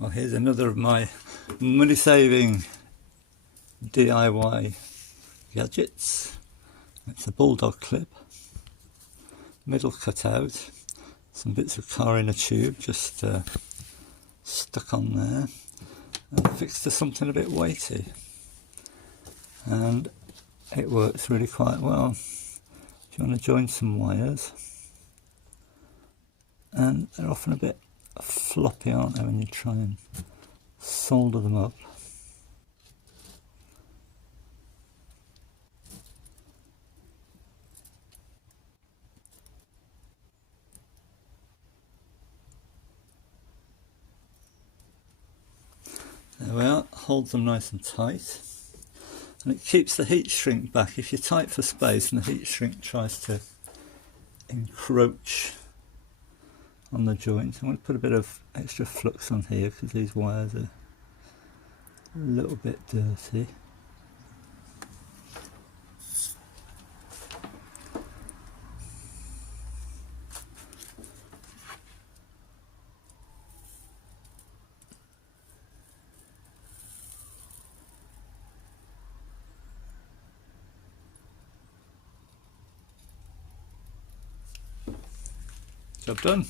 Well, here's another of my money saving DIY gadgets. It's a bulldog clip, middle cut out, some bits of car in a tube just stuck on there and fixed to something a bit weighty, and it works really quite well. If you want to join some wires, and they're often a bit floppy, aren't they, when you try and solder them up. There we are, holds them nice and tight, and it keeps the heat shrink back. If you're tight for space and the heat shrink tries to encroach on the joint, I'm going to put a bit of extra flux on here because these wires are a little bit dirty. Job done.